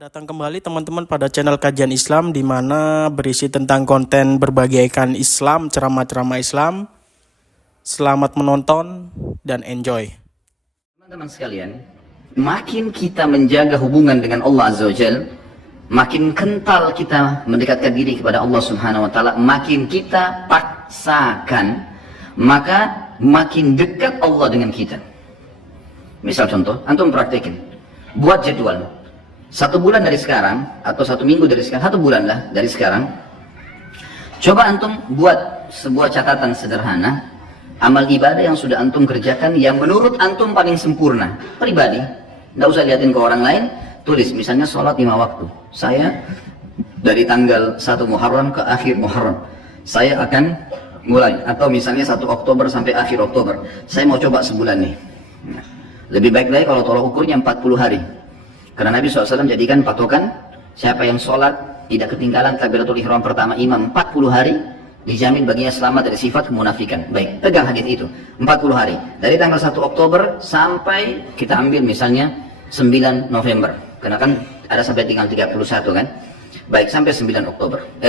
Datang kembali teman-teman pada channel Kajian Islam di mana berisi tentang konten berbagaikan Islam, ceramah-ceramah Islam. Selamat menonton dan enjoy. Teman-teman sekalian, makin kita menjaga hubungan dengan Allah Azza wa Jalla, makin kental kita mendekatkan diri kepada Allah Subhanahu wa taala, makin kita paksakan, maka makin dekat Allah dengan kita. Misal contoh, antum praktekin, buat jadwal. 1 bulan dari sekarang, atau 1 minggu dari sekarang, 1 bulan lah dari sekarang, coba antum buat sebuah catatan sederhana, amal ibadah yang sudah antum kerjakan, yang menurut antum paling sempurna, pribadi, tidak usah liatin ke orang lain, tulis, misalnya sholat 5 waktu, saya dari tanggal 1 Muharram ke akhir Muharram, saya akan mulai, atau misalnya 1 Oktober sampai akhir Oktober, saya mau coba sebulan nih. Nah, lebih baik lagi kalau tolak ukurnya 40 hari. Karena Nabi SAW jadikan patokan, siapa yang sholat tidak ketinggalan takbiratul ihram pertama imam 40 hari, dijamin baginya selamat dari sifat kemunafikan. Baik, pegang hadis itu 40 hari. Dari tanggal 1 Oktober sampai kita ambil misalnya 9 November. Karena kan ada sampai tinggal 31 kan. Baik, sampai 9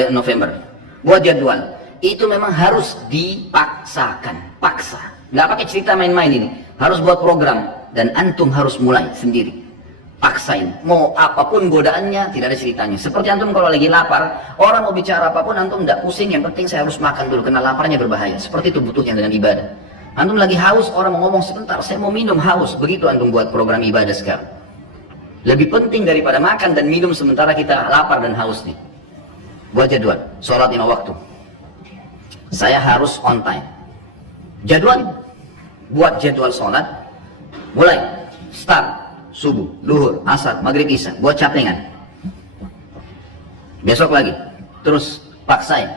November. Buat jadwal. Itu memang harus dipaksakan. Paksa. Nggak pakai cerita main-main ini. Harus buat program. Dan antum harus mulai sendiri. Paksain, mau apapun godaannya, tidak ada ceritanya. Seperti antum kalau lagi lapar, orang mau bicara apapun, antum tidak pusing, yang penting saya harus makan dulu, karena laparnya berbahaya. Seperti itu butuhnya dengan ibadah. Antum lagi haus, orang mau ngomong sebentar, saya mau minum, haus. Begitu antum buat program ibadah sekarang. Lebih penting daripada makan dan minum sementara kita lapar dan haus nih. Buat jadwal, sholat 5 waktu. Saya harus on time. Jadwal, buat jadwal sholat, mulai, start. Subuh, duhur, asar, maghrib, isya, buat catengan. Besok lagi, terus paksain.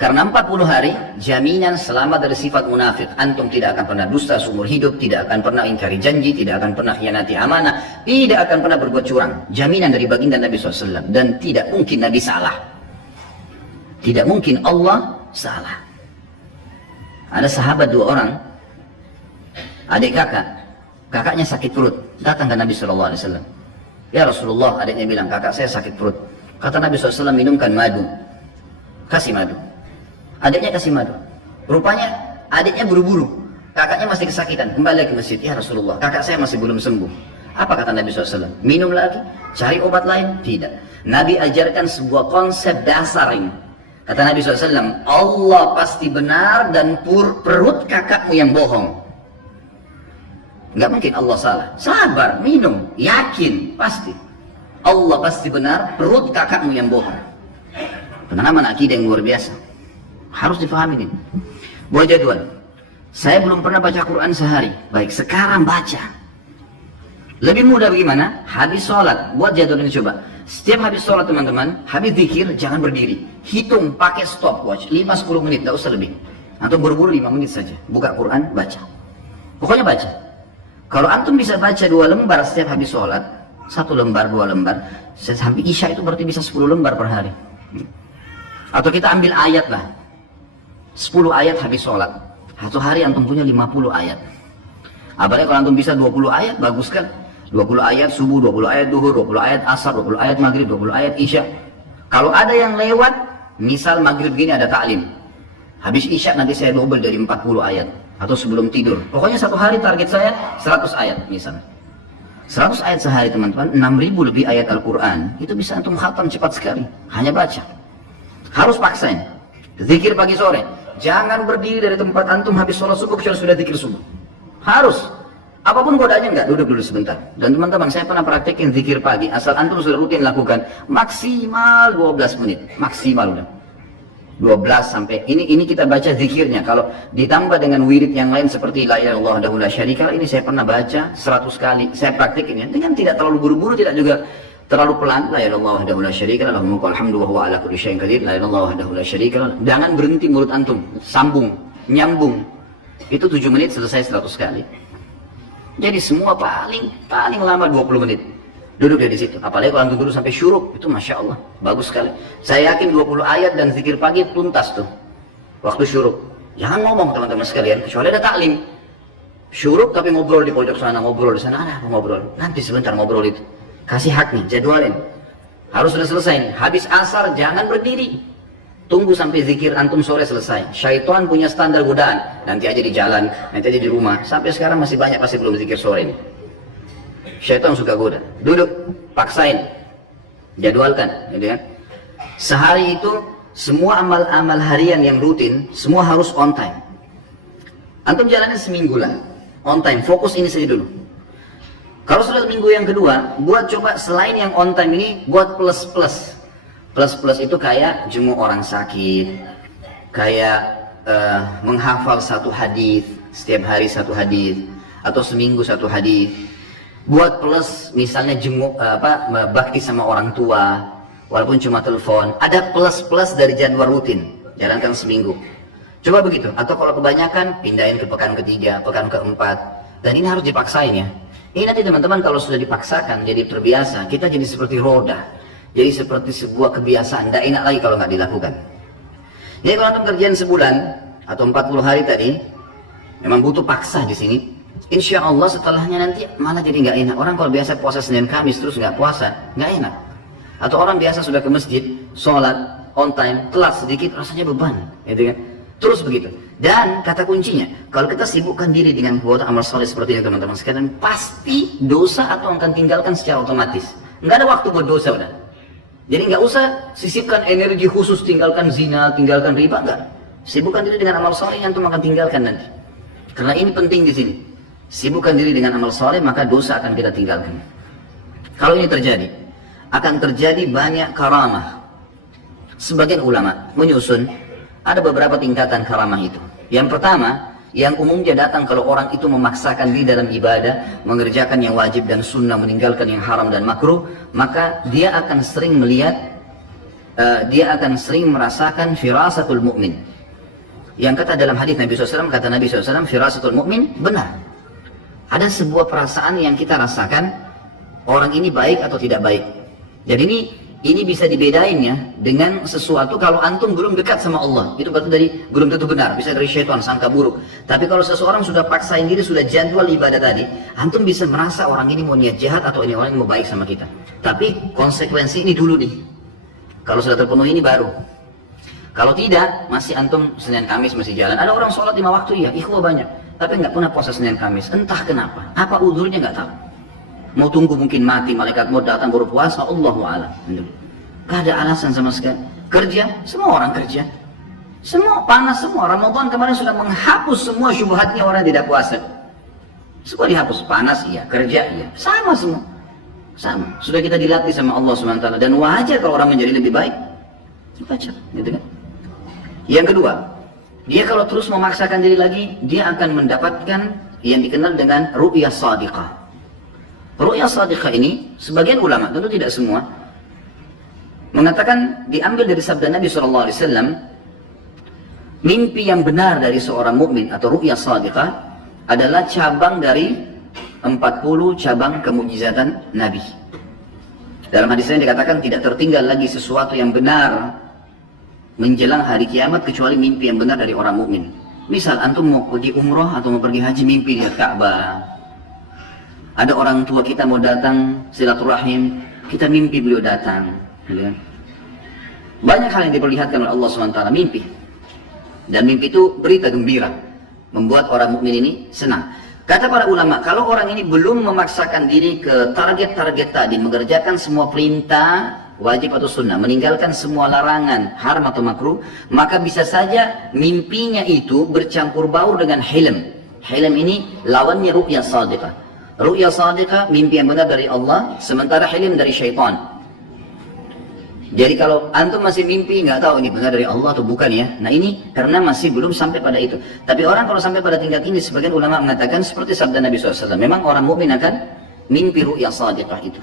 Karena 40 hari, jaminan selamat dari sifat munafik. Antum tidak akan pernah dusta seumur hidup, tidak akan pernah ingkari janji, tidak akan pernah khianati amanah, tidak akan pernah berbuat curang. Jaminan dari baginda Nabi SAW. Dan tidak mungkin Nabi salah. Tidak mungkin Allah salah. Ada sahabat 2 orang, adik kakak. Kakaknya sakit perut, datang ke Nabi SAW. Ya Rasulullah, adiknya bilang, kakak saya sakit perut. Kata Nabi SAW, minumkan madu. Kasih madu. Adiknya kasih madu. Rupanya adiknya buru-buru. Kakaknya masih kesakitan, kembali ke masjid. Ya Rasulullah, kakak saya masih belum sembuh. Apa kata Nabi SAW? Minum lagi, cari obat lain? Tidak. Nabi ajarkan sebuah konsep dasar ini. Kata Nabi SAW, Allah pasti benar dan perut kakakmu yang bohong. Nggak mungkin Allah salah. Sabar, minum, yakin, pasti Allah pasti benar, perut kakakmu yang bohong. Penanaman akidah yang luar biasa, harus difahami ini. Buat jadwal. Saya belum pernah baca Quran sehari. Baik, sekarang baca. Lebih mudah bagaimana? Habis sholat, buat jadwal ini coba. Setiap habis sholat teman-teman, habis zikir, jangan berdiri. Hitung pakai stopwatch, 5-10 menit, tidak usah lebih. Atau buru-buru 5 menit saja. Buka Quran, baca. Pokoknya baca. Kalau antum bisa baca 2 lembar setiap habis sholat, 1 lembar, 2 lembar, sampai isya itu berarti bisa 10 lembar per hari. Atau kita ambil ayat lah, 10 ayat habis sholat. 1 hari antum punya 50 ayat. Apalagi kalau antum bisa 20 ayat, bagus kan? 20 ayat subuh, 20 ayat duhur, 20 ayat asar, 20 ayat maghrib, 20 ayat isya. Kalau ada yang lewat, misal maghrib gini ada ta'lim. Habis isya nanti saya double dari 40 ayat. Atau sebelum tidur. Pokoknya 1 hari target saya 100 ayat misalnya. 100 ayat sehari teman-teman, 6.000 lebih ayat Al-Quran. Itu bisa antum khatam cepat sekali. Hanya baca. Harus paksain. Zikir pagi sore. Jangan berdiri dari tempat antum habis sholat subuh kecuali sudah zikir subuh. Harus. Apapun godaannya enggak, duduk dulu sebentar. Dan teman-teman, saya pernah praktekin zikir pagi. Asal antum sudah rutin lakukan. Maksimal 12 menit. Maksimal udah. 12 sampai ini kita baca zikirnya. Kalau ditambah dengan wirid yang lain seperti la ilaha illallah wahdahu la syarika, ini saya pernah baca 100 kali. Saya praktikin ya, dengan tidak terlalu buru-buru, tidak juga terlalu pelan. La ilaha illallah wahdahu la syarika lahu mulku alhamdu wa huwa ala kulli syai'in qadir. La ilaha illallah wahdahu la syarika. Jangan berhenti mulut antum, sambung, nyambung. Itu 7 menit selesai 100 kali. Jadi semua paling lama 20 menit. Duduk di situ. Apalagi kalau antum duduk sampai syuruk, itu masya Allah, bagus sekali. Saya yakin 20 ayat dan zikir pagi tuntas tuh. Waktu syuruk. Jangan ngomong teman-teman sekalian, kecuali ada taklim. Syuruk tapi ngobrol di pojok sana, ngobrol di sana, ada apa ngobrol? Nanti sebentar ngobrol itu. Kasih hak nih, jadwalin. Harus sudah selesai nih. Habis asar jangan berdiri. Tunggu sampai zikir antum sore selesai. Syaitan punya standar godaan. Nanti aja di jalan, nanti aja di rumah. Sampai sekarang masih banyak pasti belum zikir sore nih. Syaitan suka goda. Duduk, paksain. Jadwalkan, gitu kan? Sehari itu semua amal-amal harian yang rutin semua harus on time. Antum jalanin seminggu lah, on time. Fokus ini saja dulu. Kalau sudah minggu yang kedua, buat coba selain yang on time ini, buat plus-plus. Plus-plus itu kayak jenguk orang sakit, kayak menghafal satu hadis setiap hari satu hadis, atau seminggu satu hadis. Buat plus, misalnya jenguk bakti sama orang tua. Walaupun cuma telepon, ada plus-plus dari jadwal rutin, jalankan seminggu. Coba begitu, atau kalau kebanyakan, pindahin ke pekan ketiga, pekan keempat. Dan ini harus dipaksain ya. Ini nanti teman-teman kalau sudah dipaksakan, jadi terbiasa, kita jadi seperti roda. Jadi seperti sebuah kebiasaan, tidak enak lagi kalau nggak dilakukan. Jadi kalau antum kerjaan sebulan, atau 40 hari tadi, memang butuh paksa di sini. Insya Allah setelahnya nanti malah jadi nggak enak. Orang kalau biasa puasa Senin Kamis terus nggak puasa, nggak enak. Atau orang biasa sudah ke masjid, sholat, on time, telat sedikit, rasanya beban, gitu kan? Terus begitu. Dan kata kuncinya, kalau kita sibukkan diri dengan kuota amal soleh seperti ini teman-teman sekalian, pasti dosa atau akan tinggalkan secara otomatis. Nggak ada waktu buat dosa udah. Jadi nggak usah sisipkan energi khusus, tinggalkan zina, tinggalkan riba, nggak. Sibukkan diri dengan amal soleh yang akan tinggalkan nanti. Karena ini penting di sini. Sibukkan diri dengan amal soleh, maka dosa akan kita tinggalkan. Kalau ini terjadi, akan terjadi banyak karamah. Sebagian ulama menyusun ada beberapa tingkatan karamah itu. Yang pertama, yang umumnya datang kalau orang itu memaksakan diri dalam ibadah, mengerjakan yang wajib dan sunnah, meninggalkan yang haram dan makruh, maka dia akan sering melihat, dia akan sering merasakan firasatul mu'min. Yang kata dalam hadis Nabi SAW, kata Nabi SAW, firasatul mu'min benar. Ada sebuah perasaan yang kita rasakan, orang ini baik atau tidak baik. Jadi ini bisa dibedain ya dengan sesuatu kalau antum belum dekat sama Allah. Itu berarti dari belum tentu benar, bisa dari syaitan, sangka buruk. Tapi kalau seseorang sudah paksain diri, sudah jadwal ibadah tadi, antum bisa merasa orang ini mau niat jahat atau ini orang yang mau baik sama kita. Tapi konsekuensi ini dulu nih. Kalau sudah terpenuhi ini baru. Kalau tidak, masih antum Senin Kamis masih jalan. Ada orang sholat 5 waktu ya, ikhwah banyak. Tapi nggak pernah puasa Senin Kamis. Entah kenapa. Apa udurnya nggak tahu. Mau tunggu mungkin mati, malaikat mau datang baru puasa, Allahu a'lam. Gak ada alasan sama sekali. Kerja, semua orang kerja. Semua panas semua. Ramadan kemarin sudah menghapus semua syubhatnya orang yang tidak puasa. Semua dihapus. Panas iya, kerja iya. Sama semua. Sama. Sudah kita dilatih sama Allah SWT. Dan wajar kalau orang menjadi lebih baik. Wajar, gitu kan. Yang kedua, dia kalau terus memaksakan diri lagi, dia akan mendapatkan yang dikenal dengan ru'yah shadiqah. Ru'yah shadiqah ini, sebagian ulama, tentu tidak semua, mengatakan diambil dari sabda Nabi SAW, mimpi yang benar dari seorang mukmin atau ru'yah shadiqah adalah cabang dari 40 cabang kemujizatan Nabi. Dalam hadis ini dikatakan tidak tertinggal lagi sesuatu yang benar menjelang hari kiamat kecuali mimpi yang benar dari orang mukmin. Misal antum mau pergi umroh atau mau pergi haji, mimpi lihat Ka'bah. Ada orang tua kita mau datang silaturahim, kita mimpi beliau datang. Banyak hal yang diperlihatkan oleh Allah SWT, mimpi. Dan mimpi itu berita gembira, membuat orang mukmin ini senang. Kata para ulama, kalau orang ini belum memaksakan diri ke target-target tadi, mengerjakan semua perintah wajib atau sunnah, meninggalkan semua larangan haram atau makruh, maka bisa saja mimpinya itu bercampur baur dengan hilm. Hilm ini lawannya ru'yah shadiqah. Ru'yah shadiqah, mimpi yang benar dari Allah, sementara hilm dari syaitan. Jadi kalau antum masih mimpi, nggak tahu ini benar dari Allah atau bukan ya. Nah ini karena masih belum sampai pada itu. Tapi orang kalau sampai pada tingkat ini, sebagian ulama mengatakan seperti sabda Nabi SAW. Memang orang mukmin akan mimpi ru'yah shadiqah itu.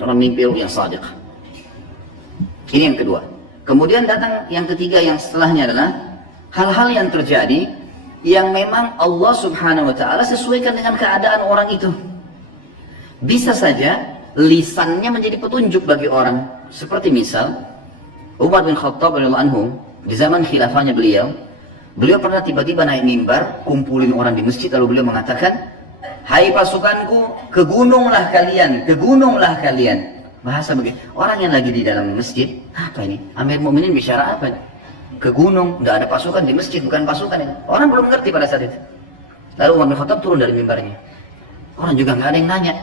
Orang mimpi ru'yah shadiqah. Ini yang kedua. Kemudian datang yang ketiga, yang setelahnya adalah hal-hal yang terjadi yang memang Allah Subhanahu wa Ta'ala sesuaikan dengan keadaan orang itu. Bisa saja lisannya menjadi petunjuk bagi orang. Seperti misal Umar bin Khattab radhiyallahu anhu di zaman khilafahnya beliau pernah tiba-tiba naik mimbar, kumpulin orang di masjid, lalu beliau mengatakan, "Hai pasukanku, ke gununglah kalian, ke gununglah kalian." Bahasa begini, orang yang lagi di dalam masjid, apa ini? Amir Mu'minin bicara apa ini? Ke gunung, nggak ada pasukan di masjid, bukan pasukan ini. Orang belum ngerti pada saat itu. Lalu Umar bin Khattab turun dari mimbarnya. Orang juga nggak ada yang nanya.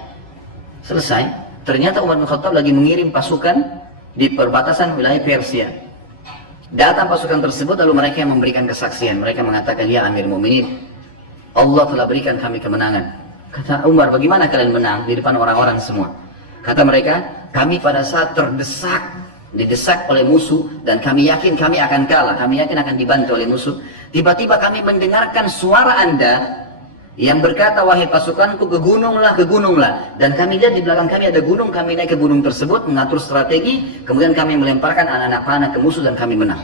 Selesai, ternyata Umar bin Khattab lagi mengirim pasukan di perbatasan wilayah Persia. Datang pasukan tersebut, lalu mereka yang memberikan kesaksian. Mereka mengatakan, ya Amir Mu'minin, Allah telah berikan kami kemenangan. Kata Umar, bagaimana kalian menang di depan orang-orang semua? Kata mereka, kami pada saat didesak oleh musuh, dan kami yakin kami akan kalah, kami yakin akan dibantu oleh musuh. Tiba-tiba kami mendengarkan suara Anda yang berkata, wahai pasukanku, ke gununglah. Dan kami lihat di belakang kami ada gunung, kami naik ke gunung tersebut, mengatur strategi, kemudian kami melemparkan anak-anak panah ke musuh dan kami menang.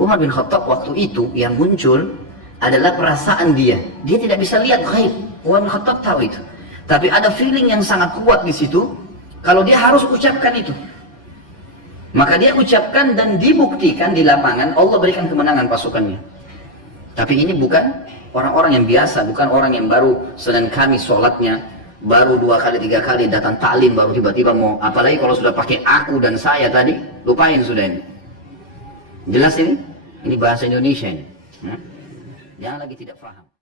Umar bin Khattab waktu itu yang muncul adalah perasaan dia. Dia tidak bisa lihat ghaib. Umar bin Khattab tahu itu. Tapi ada feeling yang sangat kuat di situ, kalau dia harus ucapkan itu. Maka dia ucapkan dan dibuktikan di lapangan, Allah berikan kemenangan pasukannya. Tapi ini bukan orang-orang yang biasa, bukan orang yang baru Senin Kamis sholatnya, baru 2 kali 3 kali datang taklim, baru tiba-tiba mau, apalagi kalau sudah pakai aku dan saya tadi, lupain sudah ini. Jelas ini? Ini bahasa Indonesia ini. Jangan lagi tidak paham.